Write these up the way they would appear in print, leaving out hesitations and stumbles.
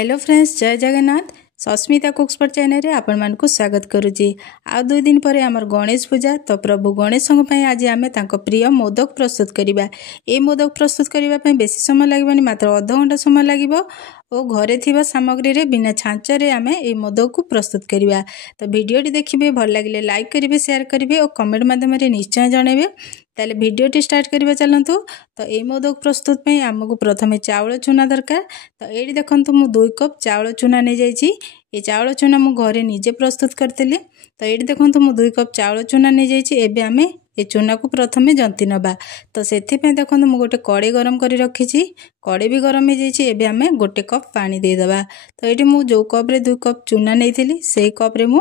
Hello friends, जय Jagannath. Sasmita कुक्सपर्ट channel रे आपण मानकु स्वागत करूची। आ 2 दिन पर आमर गणेश पूजा, तो प्रभु गणेश पई आज आमे तांको प्रिय मोदक प्रस्तुत करिबा। ए मोदक प्रस्तुत करिबा पई बेसी समय लागबनी, मात्र आधा घंटा समय लागिबो ओ घरे थिबा सामग्री रे बिना छांच रे आमे ए मोदक को प्रस्तुत करिबा। तो वीडियो टी देखिबे, भल लागिले लाइक करिबे, शेयर करिबे और कमेंट माध्यम रे निश्चय जणेबे। ताले वीडियो टी स्टार्ट करिबा चलंतु। तो ए मोदक प्रस्तुत पई हमकु प्रथमे चावल चूना दरकार। तो एडी देखंतु मु 2 कप चावल चूना नै जाईची। ए चावल चूना मु घरे निजे प्रस्तुत करतिले। तो एडी देखंतु मु 2 कप चावल चूना नै जाईची। एबे आमे ए चूना को प्रथमे जंती नबा। तो सेथि पे देखंतु मु गोटे कड़े गरम करी रखिची। कड़े भी गरम हो जाईची। एबे आमे गोटे कप पानी दे दबा। तो एडी मु जो कप रे 2 कप चूना नैथिली, सेही कप रे मु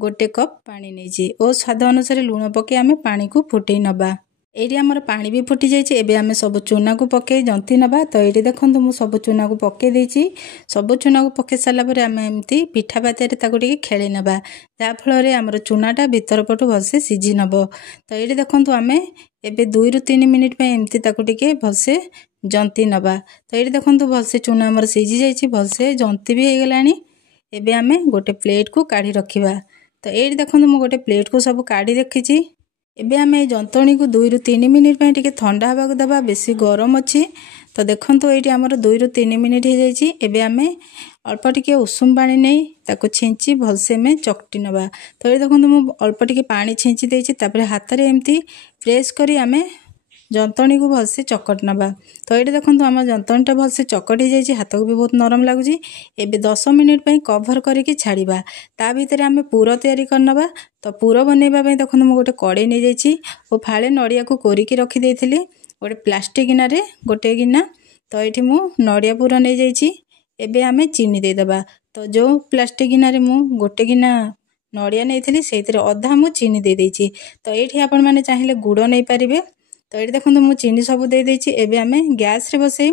गोटे कप पानी नैची। ओ स्वाद अनुसार लूण पके आमे पानी को फुटै नबा। एडी हमर पानी भी फुटी जाइए। एबे आमे सब चूना को पके जंती नबा। तो ये देखंतु मु सब चूना को पके देइची। सब चूना को पके साला परे आमे एमती पिठा पातिया ताको टिके खेले नबा, जा फल रे हमर चूनाटा भीतर पटु भलसे सिझी नबो। तो ये देखंतु आमे एबे 2 रु 3 मिनिट पे एमती ताको टिके भलसे जंती नबा। तो ये देखंतु भलसे चूना हमर सिझी जाइची, भलसे जंती भी हे गलानी। एबे आमे गोटे प्लेट को काढी रखिबा। तो ये देखंतु मु गोटे प्लेट को सब काढी रखिची। एबे आमे जंतणी को 2 रु 3 मिनिट पे टिके ठंडा हबाक दबा, बेसी गरम अछि। तो देखंतु एठी हमर 2 रु 3 मिनिट हे जाइछि। एबे आमे अल्प टिके उषुम पानी नै ताको छिंची भलसे में चकटी नबा। तो ये देखंतु मु अल्प टिके पानी छिंची देइछि। तापर हाथ रे एमती प्रेस करी आमे जंतणी को भलसे चकट नबा। तो ये देखंतु हमर जंतणीटा भलसे चकट हे जाइछि, हाथ को भी बहुत नरम लागुछि। एबे 10 मिनिट पे कवर करिके छाड़िबा। ता भीतर आमे पूरा तयारी करनबा। तो पूरा बनेबा पे देखंतु मु गोटे कड़े नै जाइछि ओ फाळे नडिया को कोरिके रखि देइथिली गोटे प्लास्टिक गिना रे गोटे गिना। तो एठी मु नडिया पूरा नै जाइछि। एबे आमे चीनी दे दबा। तो जो प्लास्टिक गिना रे मु गोटे गिना नडिया नैथिली, सेइथिरे अधा मु चीनी दे देइछि। तो एठी आपण माने चाहिले गुड़ नै पारिबे। तो ये देखंतु मु चीनी सब दे देइछि। एबे आमे गैस रे बसै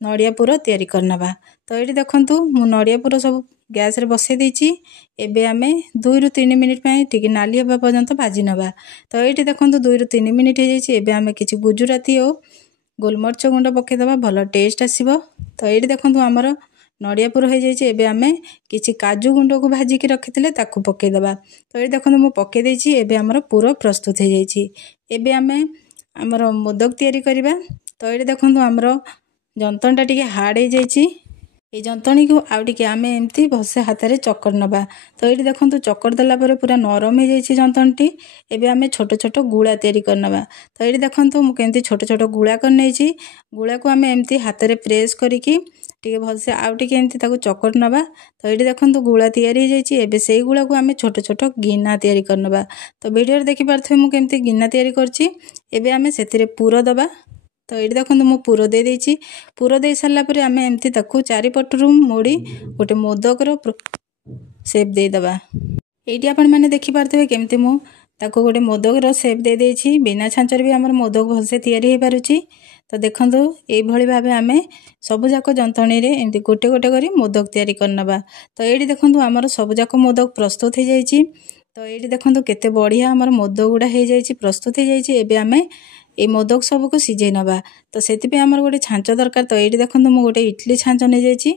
नडिया पूरा तयारी करनबा। तो ये देखंतु मु नडिया पूरा सब गैस रे बसै देइछि। एबे आमे 2 रु 3 मिनिट पे टिके नाली हबा पर्यंत भाजी नबा। तो एठी देखंतु 2 रु 3 मिनिट हे जाइछि। एबे आमे किछि गुजराती ओ गोलमरच गुंड पके दबा, भलो टेस्ट आसीबो। तो एठी देखंतु हमर नडिया पूरा हे जाइछि। एबे आमे किछि काजू गुंड को भाजी के रखिथिले ताकू पके दबा। तो एठी देखंतु मु पके देइछि। एबे हमर पूरा प्रस्तुत हे जाइछि। एबे आमे हमर मोदक तयारी करिबा। तो एठी देखंतु हमर जंतणटा टिके हार्ड हे जाइछि। ए जंतणी को आउ टिके आमे एमती भलसे हाथ रे चक्कर नबा। तो ये देखंतु चक्कर दला परे पूरा नरम हे जाइछि जंतणटी। एबे आमे छोट छोट गुळा तयारी करनबा। तो ये देखंतु मु केमती छोट छोट गुळा कर नैछि। गुळा को आमे एमती हाथ रे प्रेस करिकि टिके भलसे आउ टिके एमती ताको चक्कर नबा। तो ये देखंतु गुळा तयारी हे जाइछि। एबे सेही गुळा को आमे छोट छोट गिना तयारी करनबा। तो वीडियो रे देखि पारथि मु केमती गिना तयारी करछि। एबे आमे सेथिरे पूरा दबा। तो ये देखंतु मु पूरा दे देइछि। पूरा दे सारला परे आमे एमती ताकू चारि पटरु मोड़ी गोटे मोदक रो शेप दे दबा। एठी आपण माने देखि पारथबे केमती मु ताकू गोटे मोदक रो शेप दे देइछि। बिना छांचर भी हमर मोदक भलसे तयारी हे पारुछि। तो देखंतु एई भली भाबे आमे सब जाको जंतणी रे एमती गोटे गोटे करी मोदक तयारी करनबा। तो एठी देखंतु हमर सब जाको मोदक प्रस्तुत हे जाइछि। तो एठी देखंतु केते बढ़िया हमर मोदक गुडा हे जाइछि, प्रस्तुत हे जाइछि। एबे आमे ए मोदक सब को सिझै नबा। तो सेति पे हमर गोटे छांच दरकार। तो एठी देखंतु मु गोटे इडली छांच नै जाइछि।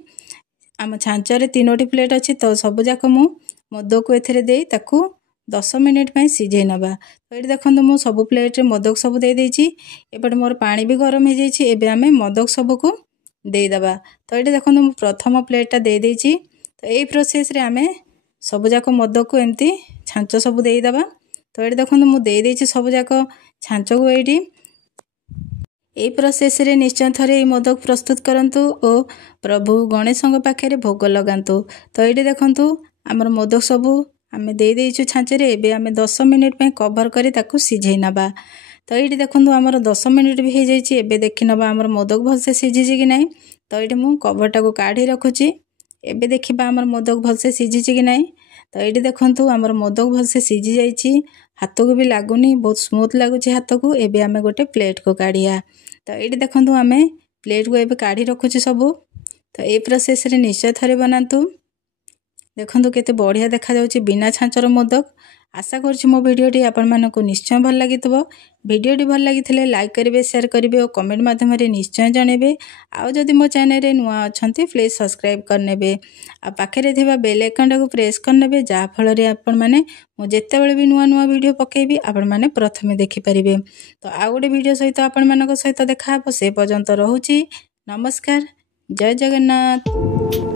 आम छांच रे 3टी प्लेट अछि। तो सब जाको मु मोदक को एथरे देई ताकू 10 मिनिट पे सिझै नबा। तो एठी देखंतु मु सब प्लेट रे मोदक सब दे देइछि। एपटे मोर पानी भी गरम हे जाइछि। एबे आमे मोदक सब को देई दबा। तो एठी देखंतु मु प्रथम प्लेटटा दे देइछि। तो एई प्रोसेस रे आमे सब जाको मोदक को एमती छांच सब देई दबा। तो एठी देखंतु मु देई देइछि सब जाको छांच को। एठी एई प्रोसेस रे निश्चय थरे मोदक प्रस्तुत करंतु ओ प्रभु गणेशଙ୍କ पाखरे भोग लगांतु। तो एठी देखंतु हमर मोदक सब आमे दे देइछु छांच रे। एबे आमे 10 मिनिट पे कवर करी ताकू सिझै नबा। तो एठी देखंतु हमर 10 मिनिट भी हे जाइछि। एबे देखि नबा हमर मोदक भलसे सिझिछि कि नै। तो एठी मु कवरटा को काढी रखुछि। एबे देखिबा हमर मोदक भलसे सिझिछि कि नै। तो एठी देखंतु हमर मोदक भलसे सिझि जाइछि, हाथ को भी लागुनी, बहुत स्मूथ लागुछि हाथ को। एबे आमे गोटे प्लेट को काढिया। तो एठी देखंतु आमे प्लेट को एबे काढी रखुछि सब। तो ए प्रोसेस रे निश्चय थरे बनांतु। देखंतु केते बढ़िया देखा जाउछि बिना छांचर मोदक। आशा करुँच मो भिडियोटी आपको निश्चय भल लगी। भिडियोटी भल लगी लाइक करेंगे, शेयर करेंगे और कमेंट माध्यम निश्चय जनइबे। आउ जदि मो चैनल नुआ अच्छा प्लीज सब्सक्राइब करने आ पाखे थिबा बेल आइकन को प्रेस करने जहाँफल आपण मैंने मु जितेबाला भी नुआ नुआ वीडियो पकेबी आपण मैंने प्रथमे देखिपारे। तो आउ गोटे वीडियो सहित आपण मान सहित देखा से पर्यंत रोची। नमस्कार, जय जगन्नाथ।